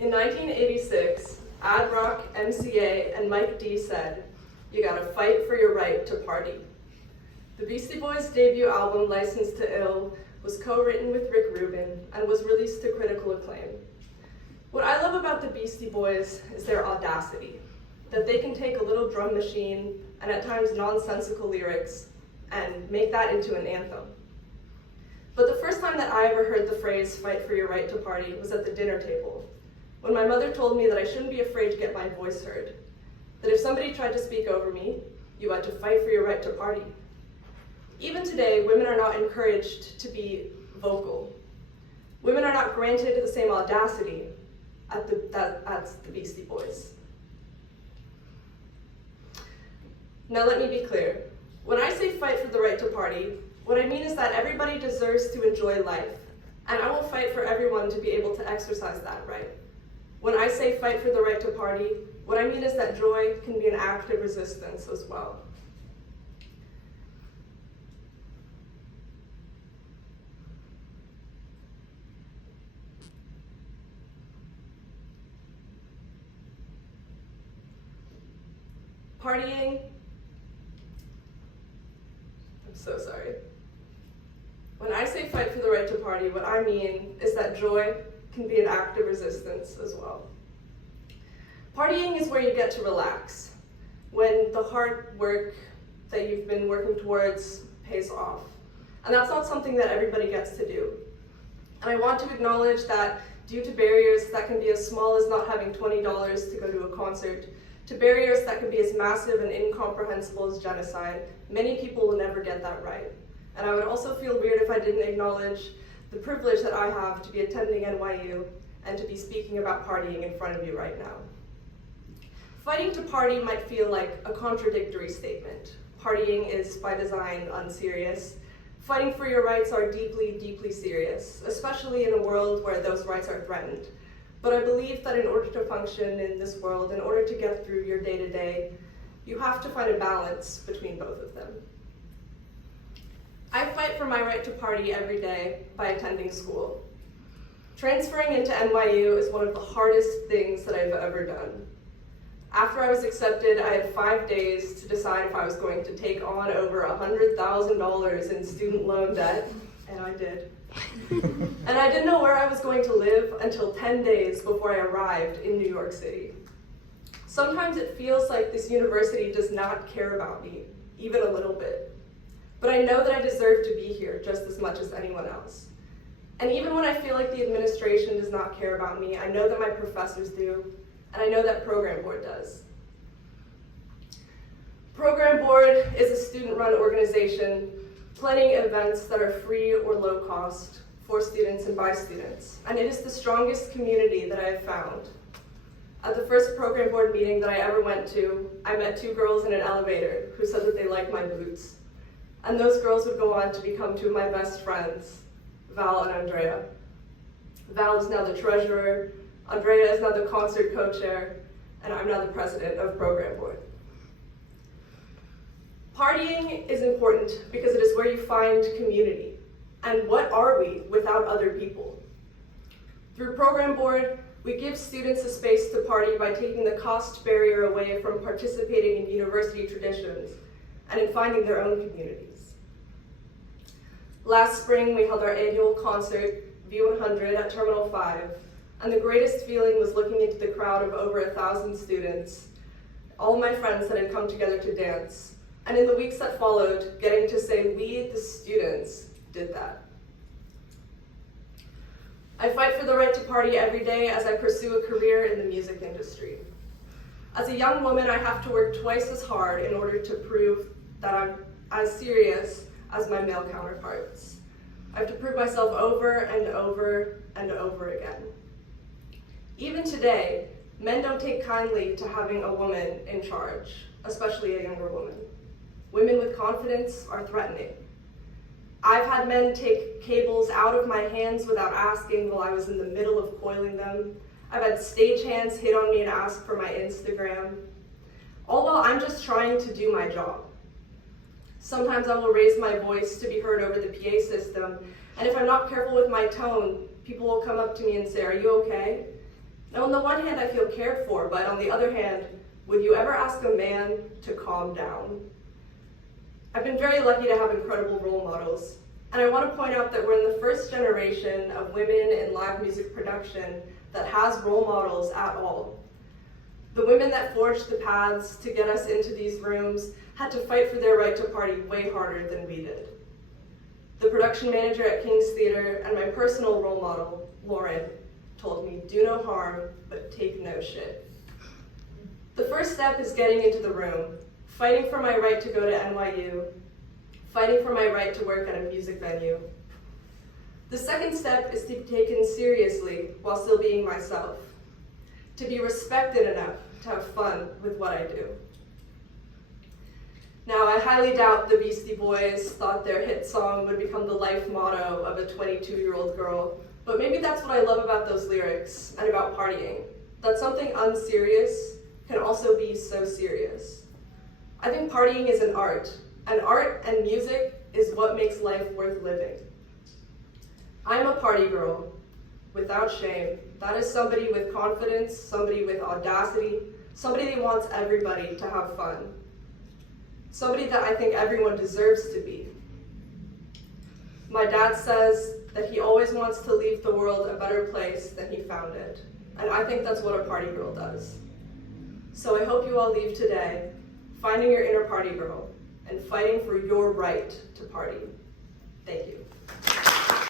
In 1986, Ad Rock, MCA, and Mike D said, "You gotta fight for your right to party." The Beastie Boys' debut album, Licensed to Ill, was co-written with Rick Rubin and was released to critical acclaim. What I love about the Beastie Boys is their audacity, that they can take a little drum machine and at times nonsensical lyrics and make that into an anthem. But the first time that I ever heard the phrase, "fight for your right to party," was at the dinner table, when my mother told me that I shouldn't be afraid to get my voice heard, that if somebody tried to speak over me, you had to fight for your right to party. Even today, women are not encouraged to be vocal. Women are not granted the same audacity as the Beastie Boys. Now let me be clear. When I say fight for the right to party, what I mean is that everybody deserves to enjoy life, and I will fight for everyone to be able to exercise that right. When I say fight for the right to party, what I mean is that joy can be an act of resistance as well. Partying, I'm so sorry. When I say fight for the right to party, what I mean is that joy can be an act of resistance as well. Partying is where you get to relax, when the hard work that you've been working towards pays off. And that's not something that everybody gets to do. And I want to acknowledge that due to barriers that can be as small as not having $20 to go to a concert, to barriers that can be as massive and incomprehensible as genocide, many people will never get that right. And I would also feel weird if I didn't acknowledge the privilege that I have to be attending NYU and to be speaking about partying in front of you right now. Fighting to party might feel like a contradictory statement. Partying is, by design, unserious. Fighting for your rights are deeply, deeply serious, especially in a world where those rights are threatened. But I believe that in order to function in this world, in order to get through your day-to-day, you have to find a balance between both of them. I fight for my right to party every day by attending school. Transferring into NYU is one of the hardest things that I've ever done. After I was accepted, I had 5 days to decide if I was going to take on over $100,000 in student loan debt, and I did. And I didn't know where I was going to live until 10 days before I arrived in New York City. Sometimes it feels like this university does not care about me, even a little bit. But I know that I deserve to be here just as much as anyone else. And even when I feel like the administration does not care about me, I know that my professors do, and I know that Program Board does. Program Board is a student-run organization planning events that are free or low cost for students and by students. And it is the strongest community that I have found. At the first Program Board meeting that I ever went to, I met 2 girls in an elevator who said that they liked my boots. And those girls would go on to become 2 of my best friends, Val and Andrea. Val is now the treasurer, Andrea is now the concert co-chair, and I'm now the president of Program Board. Partying is important because it is where you find community. And what are we without other people? Through Program Board, we give students a space to party by taking the cost barrier away from participating in university traditions and in finding their own communities. Last spring, we held our annual concert, V100, at Terminal 5, and the greatest feeling was looking into the crowd of over 1,000 students, all my friends that had come together to dance, and in the weeks that followed, getting to say we, the students, did that. I fight for the right to party every day as I pursue a career in the music industry. As a young woman, I have to work twice as hard in order to prove that I'm as serious as my male counterparts. I have to prove myself over and over and over again. Even today, men don't take kindly to having a woman in charge, especially a younger woman. Women with confidence are threatening. I've had men take cables out of my hands without asking while I was in the middle of coiling them. I've had stagehands hit on me and ask for my Instagram, all while I'm just trying to do my job. Sometimes I will raise my voice to be heard over the PA system, and if I'm not careful with my tone, people will come up to me and say, "Are you okay?" Now, on the one hand, I feel cared for, but on the other hand, would you ever ask a man to calm down? I've been very lucky to have incredible role models, and I want to point out that we're in the first generation of women in live music production that has role models at all. The women that forged the paths to get us into these rooms had to fight for their right to party way harder than we did. The production manager at King's Theater and my personal role model, Lauren, told me, do no harm, but take no shit. The first step is getting into the room, fighting for my right to go to NYU, fighting for my right to work at a music venue. The second step is to be taken seriously while still being myself, to be respected enough to have fun with what I do. Now, I highly doubt the Beastie Boys thought their hit song would become the life motto of a 22-year-old girl, but maybe that's what I love about those lyrics and about partying, that something unserious can also be so serious. I think partying is an art, and art and music is what makes life worth living. I'm a party girl, without shame. That is somebody with confidence, somebody with audacity, somebody that wants everybody to have fun. Somebody that I think everyone deserves to be. My dad says that he always wants to leave the world a better place than he found it. And I think that's what a party girl does. So I hope you all leave today finding your inner party girl and fighting for your right to party. Thank you.